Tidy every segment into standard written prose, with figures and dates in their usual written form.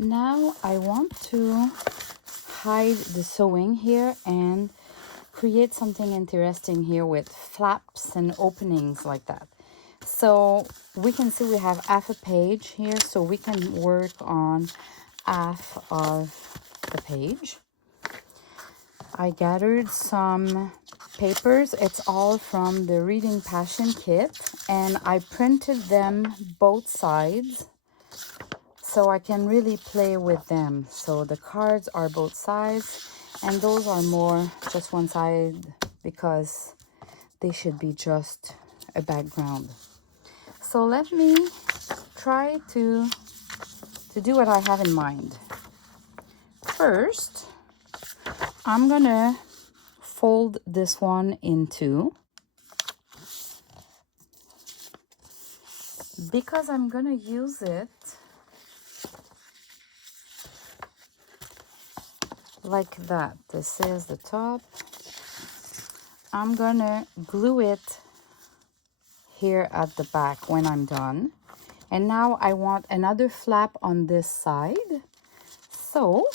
Now I want to hide the sewing here and create something interesting here with flaps and openings like that. So we can see we have half a page here, so we can work on half of the page. I gathered some papers. It's all from the Reading Passion kit, and I printed them both sides so I can really play with them. So the cards are both sides, and those are more just one side because they should be just a background. So let me try to do what I have in mind. First, I'm gonna fold this one in two because I'm gonna use it like that. This is the top. I'm gonna glue it here at the back when I'm done. And now I want another flap on this side. So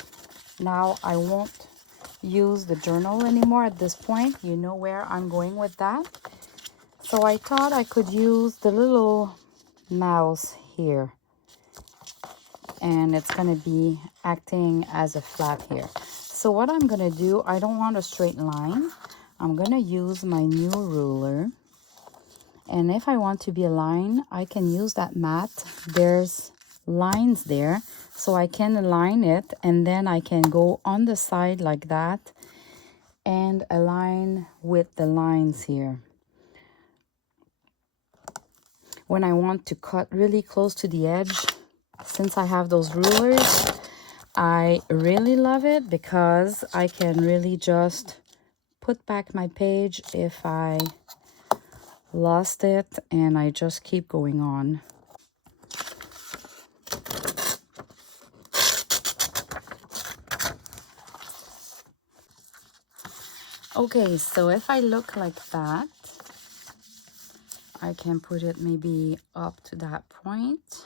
now I won't use the journal anymore at this point. You know where I'm going with that. So I thought I could use the little mouse here, and it's going to be acting as a flap here. So what I'm going to do, I don't want a straight line. I'm going to use my new ruler, and if I want to be a line, I can use that mat. There's lines there, so I can align it, and then I can go on the side like that and align with the lines here. When I want to cut really close to the edge, since I have those rulers, I really love it because I can really just put back my page if I lost it, and I just keep going on. Okay, so if I look like that, I can put it maybe up to that point,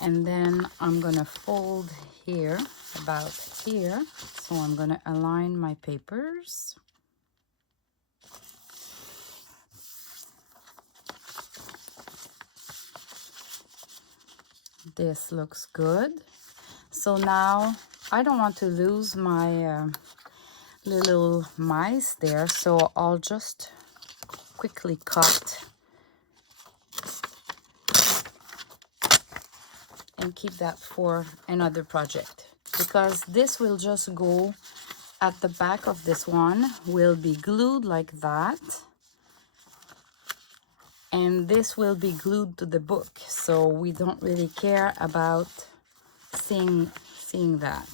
and then I'm gonna fold here about here. So I'm gonna align my papers. This looks good. So now I don't want to lose my little mice there, so I'll just quickly cut and keep that for another project, because this will just go at the back of this one, will be glued like that, and this will be glued to the book, so we don't really care about seeing that.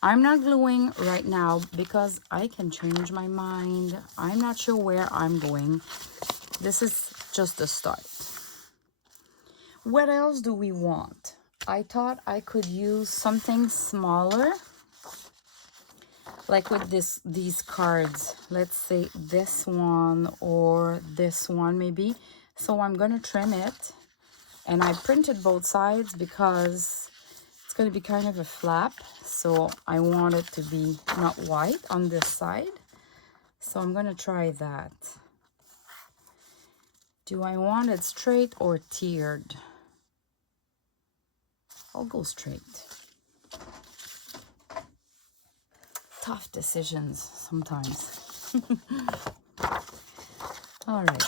I'm not gluing right now because I can change my mind. I'm not sure where I'm going. This is just a start. What else do we want? I thought I could use something smaller, like with these cards. Let's say this one or this one maybe. So I'm gonna trim it, and I printed both sides because it's gonna be kind of a flap. So I want it to be not white on this side. So I'm gonna try that. Do I want it straight or tiered? I'll go straight. Tough decisions sometimes. All right.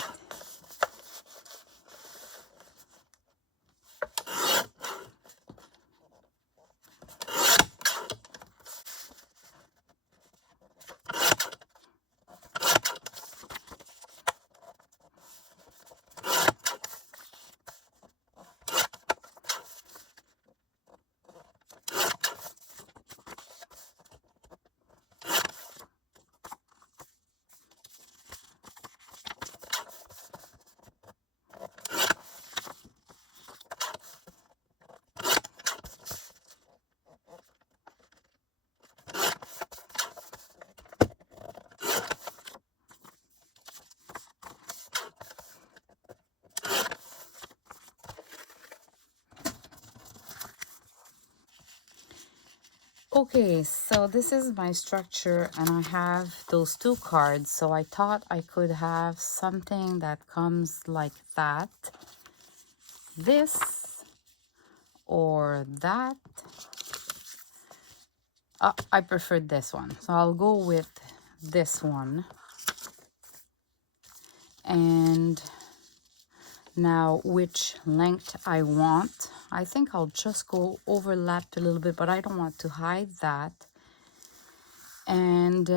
Okay, so this is my structure and I have those two cards. So I thought I could have something that comes like that. This or that. I prefer this one. So I'll go with this one. And now which length I want. I think I'll just go overlapped a little bit, but I don't want to hide that. And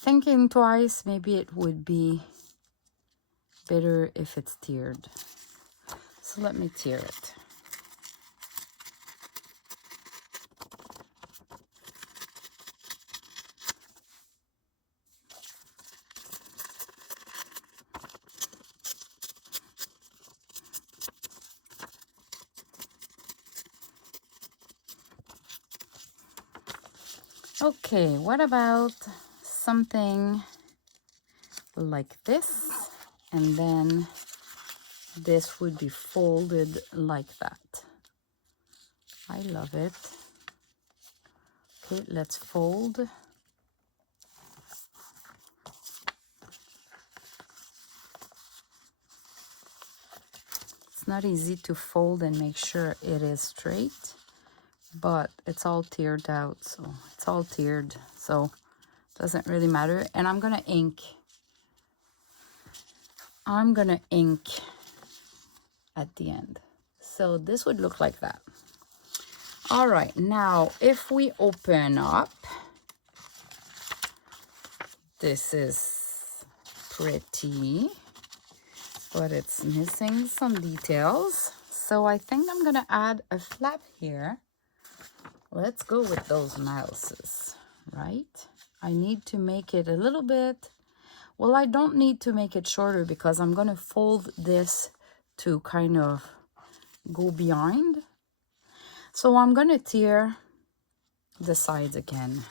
thinking twice, maybe it would be better if it's tiered. So let me tier it. Okay, what about something like this? And then this would be folded like that. I love it. Okay, let's fold. It's not easy to fold and make sure it is straight, but it's all tiered out, so it's all tiered, so it doesn't really matter. And I'm gonna ink at the end. So this would look like that. All right, now if we open up, this is pretty, but it's missing some details. So I think I'm gonna add a flap here. Let's go with those mouses, right? I need to make it a little bit, well, I don't need to make it shorter because I'm gonna fold this to kind of go behind. So I'm gonna tier the sides again.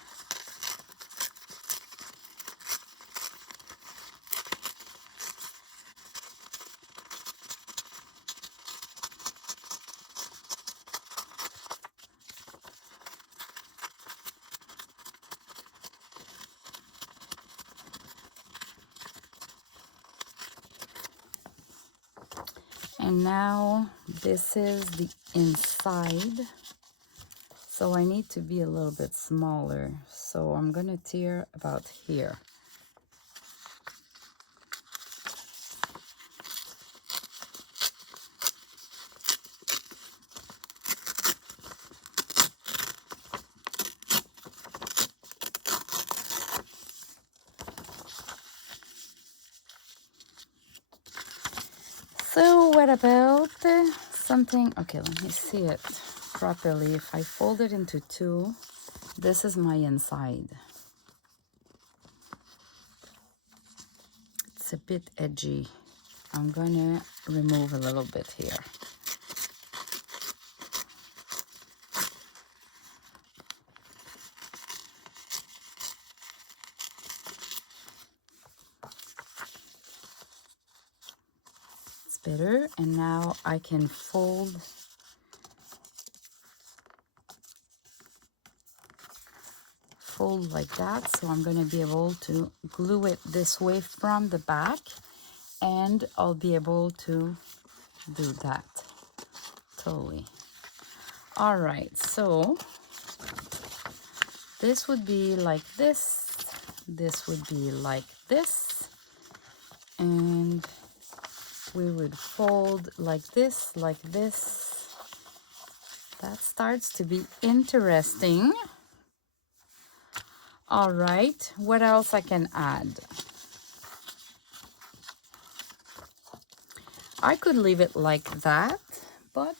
And now this is the inside. So I need to be a little bit smaller. So I'm gonna tier about here. So what about something, okay, let me see it properly. If I fold it into two, this is my inside. It's a bit edgy. I'm gonna remove a little bit here. It's better, and now I can fold like that. So I'm gonna be able to glue it this way from the back, and I'll be able to do that totally. All right, so this would be like this, this would be like this, and we would fold like this, like this. That starts to be interesting. All right, what else I can add? I could leave it like that, but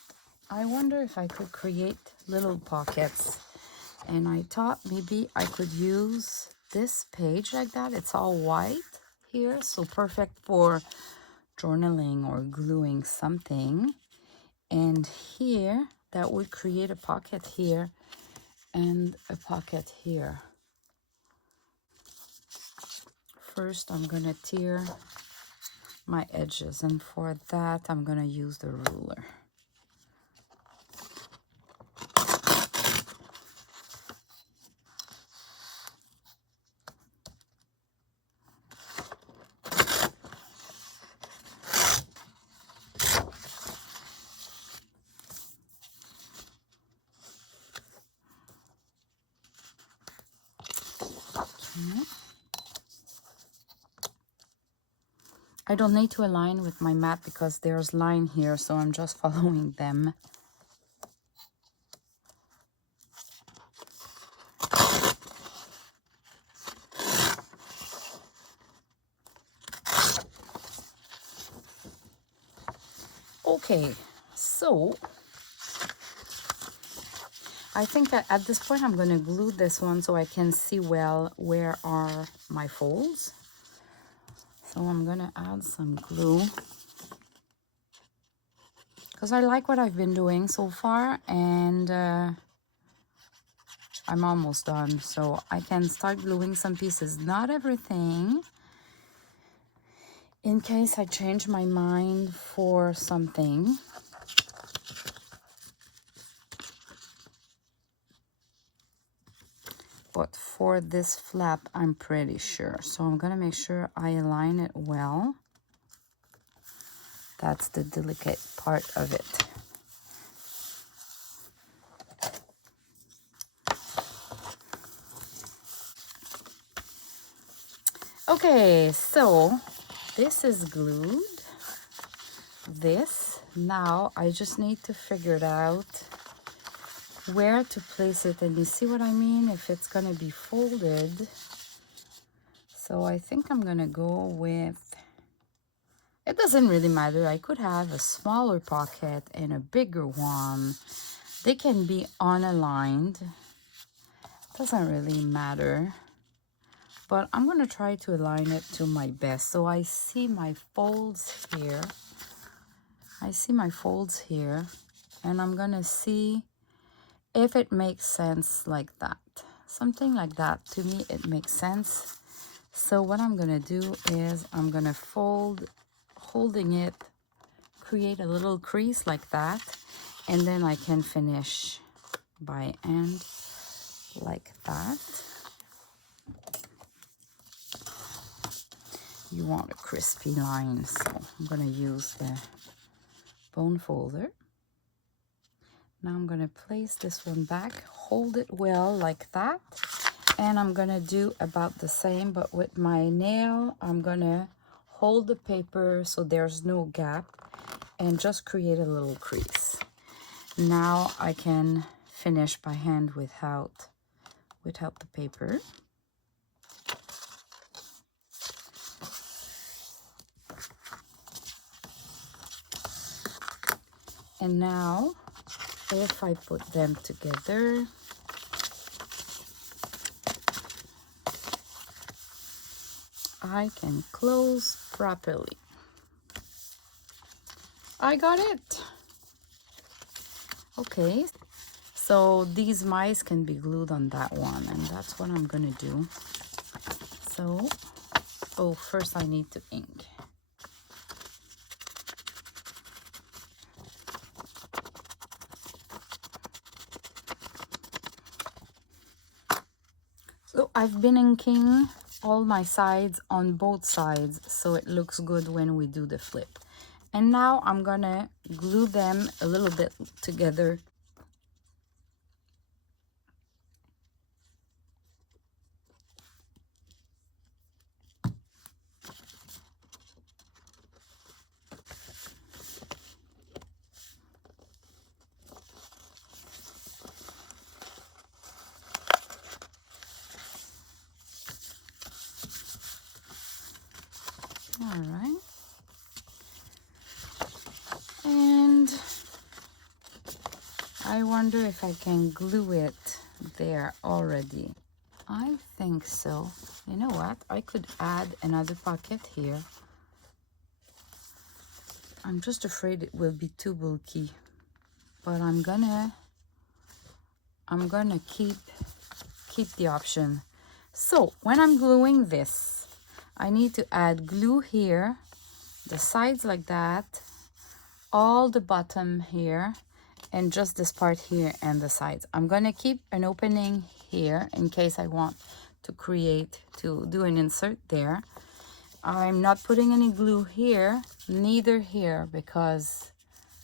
I wonder if I could create little pockets. And I thought maybe I could use this page like that. It's all white here, so perfect for journaling or gluing something. And here, that would create a pocket here and a pocket here. First, I'm gonna tier my edges, and for that, I'm gonna use the ruler. I don't need to align with my mat because there's line here, so I'm just following them. Okay, so I think that at this point I'm going to glue this one so I can see well where are my folds. So I'm going to add some glue because I like what I've been doing so far, and I'm almost done, so I can start gluing some pieces, not everything, in case I change my mind for something. But for this flap, I'm pretty sure. So I'm gonna make sure I align it well. That's the delicate part of it. Okay, so this is glued. Now I just need to figure it out where to place it, and you see what I mean, if it's gonna be folded. So I think I'm gonna go with, it doesn't really matter, I could have a smaller pocket and a bigger one. They can be unaligned, doesn't really matter, but I'm gonna try to align it to my best. So I see my folds here, and I'm gonna see if it makes sense like that. Something like that, to me it makes sense. So what I'm gonna do is I'm gonna fold, holding it, create a little crease like that, and then I can finish by end like that. You want a crispy line, so I'm gonna use the bone folder. Now I'm gonna place this one back, hold it well like that, and I'm gonna do about the same, but with my nail, I'm gonna hold the paper so there's no gap and just create a little crease. Now I can finish by hand without the paper. And now, if I put them together, I can close properly. I got it. Okay, so these mice can be glued on that one, and that's what I'm gonna do. So, oh, first I need to ink. So I've been inking all my sides on both sides, so it looks good when we do the flip. And now I'm gonna glue them a little bit together. All right. And I wonder if I can glue it there already. I think so. You know what? I could add another pocket here. I'm just afraid it will be too bulky, but I'm gonna keep the option. So when I'm gluing this, I need to add glue here, the sides like that, all the bottom here, and just this part here and the sides. I'm gonna keep an opening here in case I want to do an insert there. I'm not putting any glue here, neither here, because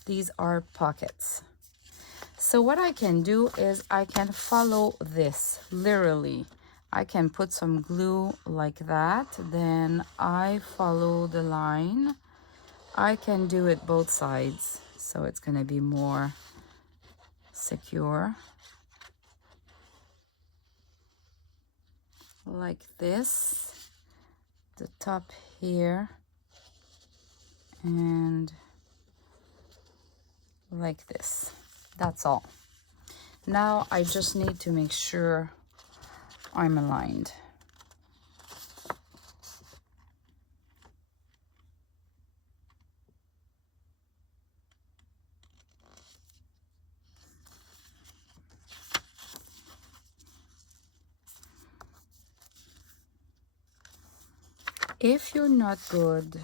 these are pockets. So what I can do is I can follow this literally. I can put some glue like that, then I follow the line. I can do it both sides, so it's going to be more secure. Like this, the top here, and like this. That's all. Now I just need to make sure I'm aligned. If you're not good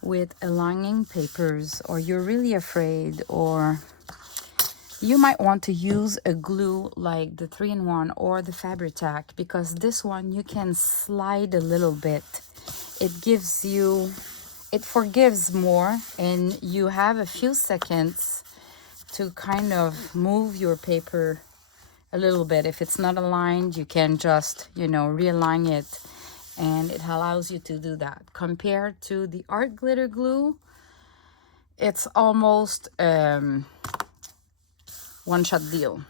with aligning papers, or you're really afraid, or you might want to use a glue like the 3-in-1 or the Fabri-Tac, because this one you can slide a little bit. It gives you, it forgives more, and you have a few seconds to kind of move your paper a little bit. If it's not aligned, you can just, you know, realign it, and it allows you to do that. Compared to the art glitter glue, it's almost one-shot deal.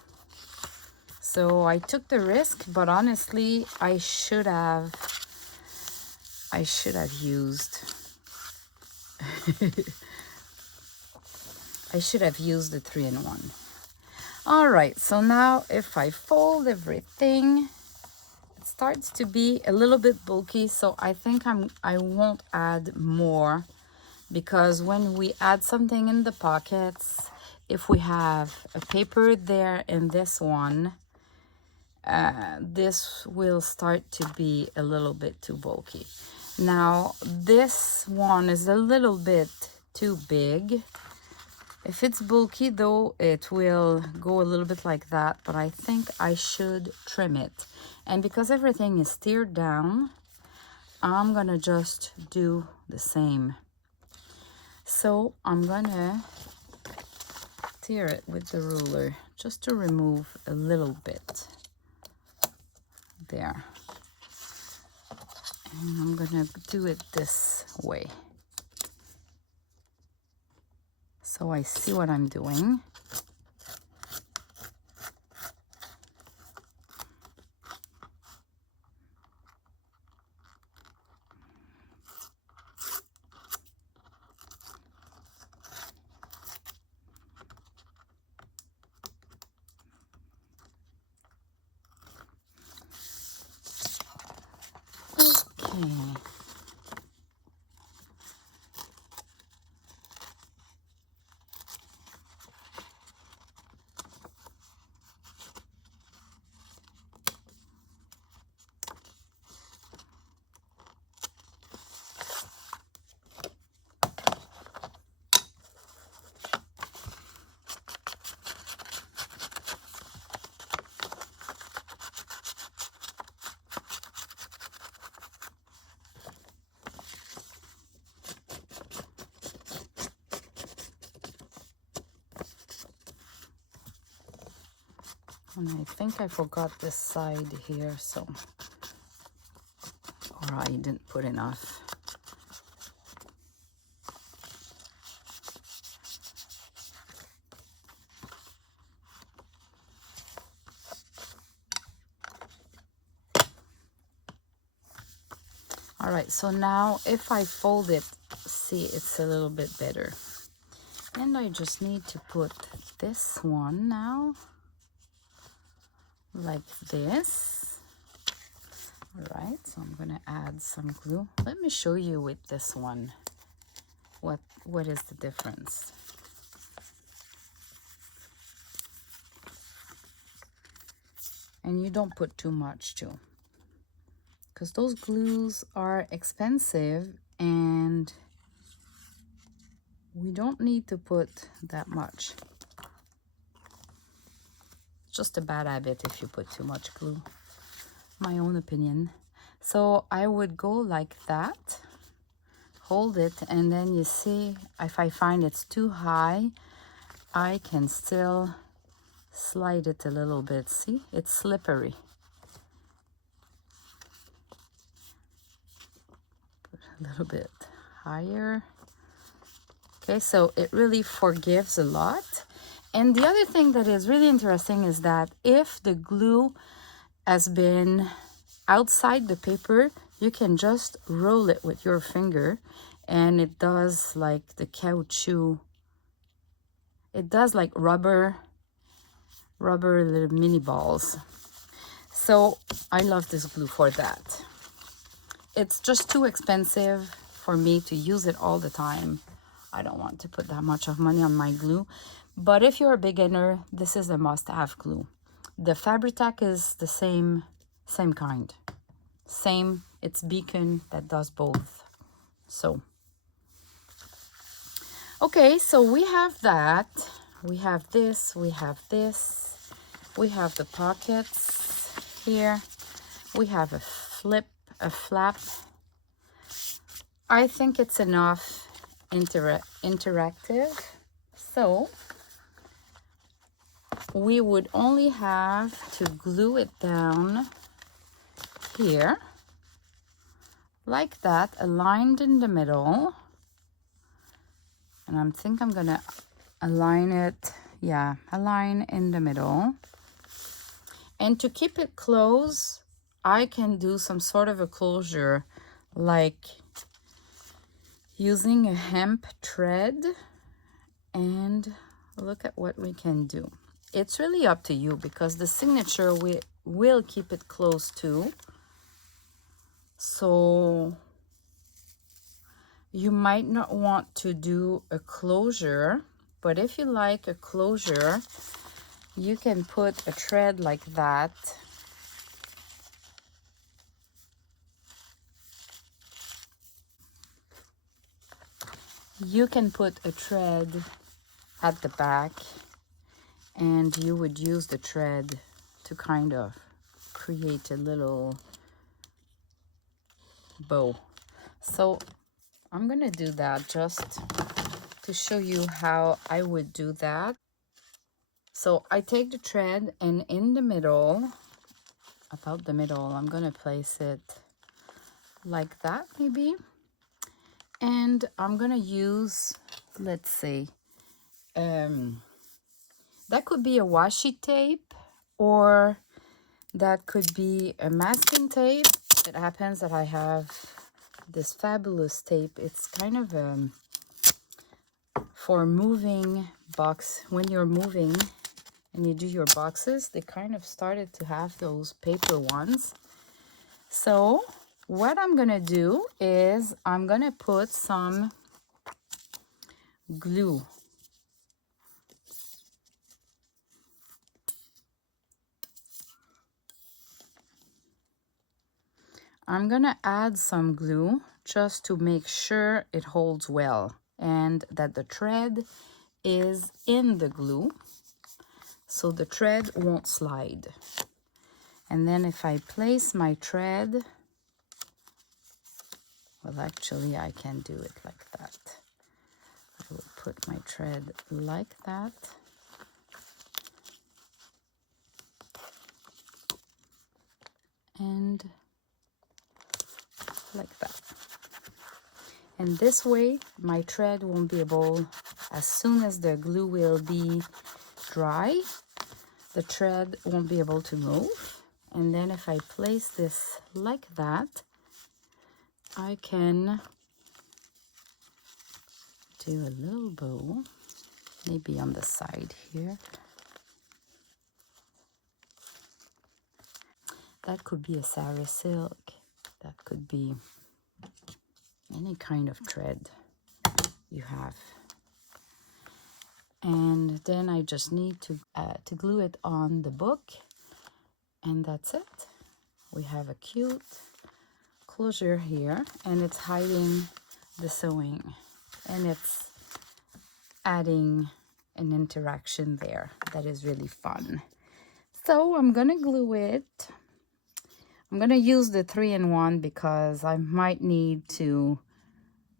So I took the risk, but honestly, I should have used I should have used the 3-in-1. All right, so now if I fold everything, it starts to be a little bit bulky, so I think I won't add more, because when we add something in the pockets, if we have a paper there in this one, this will start to be a little bit too bulky. Now this one is a little bit too big. If it's bulky though, it will go a little bit like that, but I think I should trim it. And because everything is teared down, I'm gonna just do the same. So I'm gonna tear it with the ruler just to remove a little bit there. And I'm gonna do it this way, so I see what I'm doing. Okay. And I think I forgot this side here, so, or I didn't put enough. All right, so now if I fold it, see, it's a little bit better. And I just need to put this one now, like this. All right, so I'm gonna add some glue. Let me show you with this one what is the difference. And you don't put too much too, because those glues are expensive and we don't need to put that much. Just a bad habit if you put too much glue, my own opinion. So I would go like that, hold it, and then you see, if I find it's too high, I can still slide it a little bit. See, it's slippery. a little bit higher. Okay, so it really forgives a lot. And the other thing that is really interesting is that if the glue has been outside the paper, you can just roll it with your finger and it does like the caoutchouc. It does like rubber little mini balls. So I love this glue for that. It's just too expensive for me to use it all the time. I don't want to put that much of money on my glue. But if you're a beginner, this is a must-have glue. The Fabri-Tac is the same kind. Same, it's Beacon that does both. So, okay, so we have that. We have this, we have this. We have the pockets here. We have a flap. I think it's enough interactive. So we would only have to glue it down here like that, aligned in the middle. And I think I'm gonna align it, yeah, align in the middle. And to keep it closed, I can do some sort of a closure, like using a hemp thread. And look at what we can do. It's really up to you because the signature we will keep it close to. So you might not want to do a closure, but if you like a closure, you can put a thread like that. You can put a thread at the back and you would use the thread to kind of create a little bow. So I'm gonna do that just to show you how I would do that. So I take the thread and in the middle, about the middle, I'm gonna place it like that maybe. And I'm gonna use, let's say, that could be a washi tape or that could be a masking tape. It happens that I have this fabulous tape. It's kind of for moving box. When you're moving and you do your boxes, they kind of started to have those paper ones. So what I'm gonna do is I'm gonna put some glue. I'm gonna add some glue just to make sure it holds well and that the thread is in the glue so the thread won't slide. And then if I place my thread, well, actually I can do it like that. I will put my thread like that. And like that. And this way my thread won't be able, as soon as the glue will be dry, the thread won't be able to move. And then if I place this like that, I can do a little bow, maybe on the side here. That could be a sari silk, that could be any kind of thread you have. And then I just need to glue it on the book, and that's it. We have a cute closure here, and it's hiding the sewing, and it's adding an interaction there that is really fun. So I'm gonna glue it. I'm gonna use the 3-in-1 because I might need to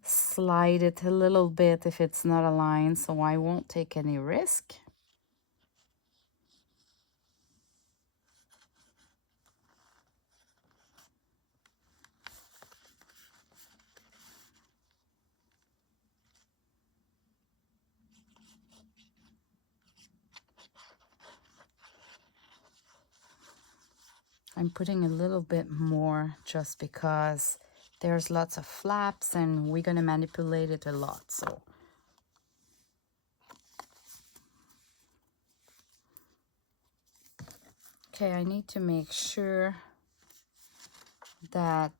slide it a little bit if it's not aligned, so I won't take any risk. I'm putting a little bit more just because there's lots of flaps and we're gonna manipulate it a lot, so. Okay, I need to make sure that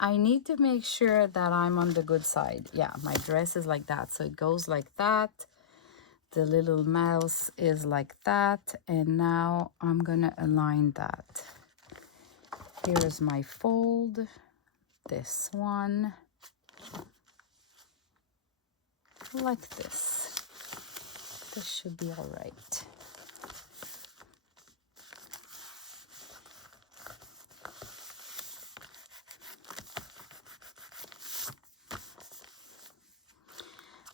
I need to make sure that I'm on the good side. Yeah, my dress is like that, so it goes like that. The little mouse is like that, and now I'm gonna align that. Here's my fold, this one, like this. This should be all right.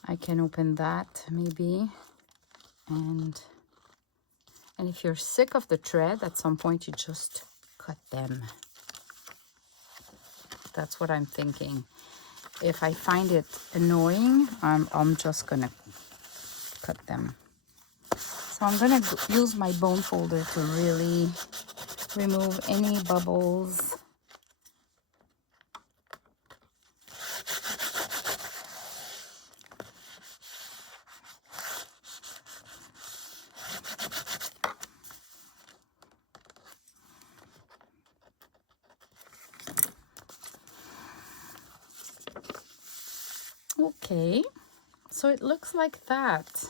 I can open that maybe, and if you're sick of the thread, at some point you just cut them. That's what I'm thinking. If I find it annoying, I'm just gonna cut them. So I'm gonna use my bone folder to really remove any bubbles. Okay, so it looks like that.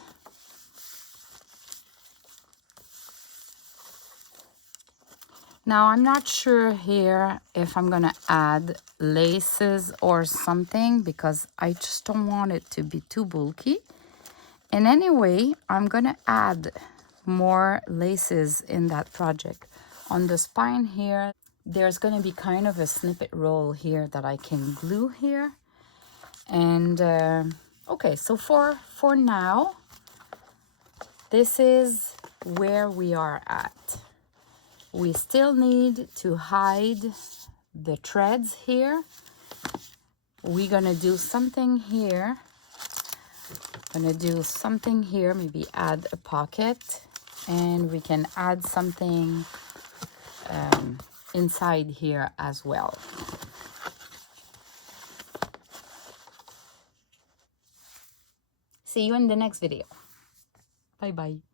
Now I'm not sure here if I'm gonna add laces or something because I just don't want it to be too bulky. And anyway, I'm gonna add more laces in that project. On the spine here, there's gonna be kind of a snippet roll here that I can glue here. And okay, so for now, this is where we are at. We still need to hide the threads here. We're gonna do something here. Gonna do something here, maybe add a pocket, and we can add something inside here as well. See you in the next video. Bye bye.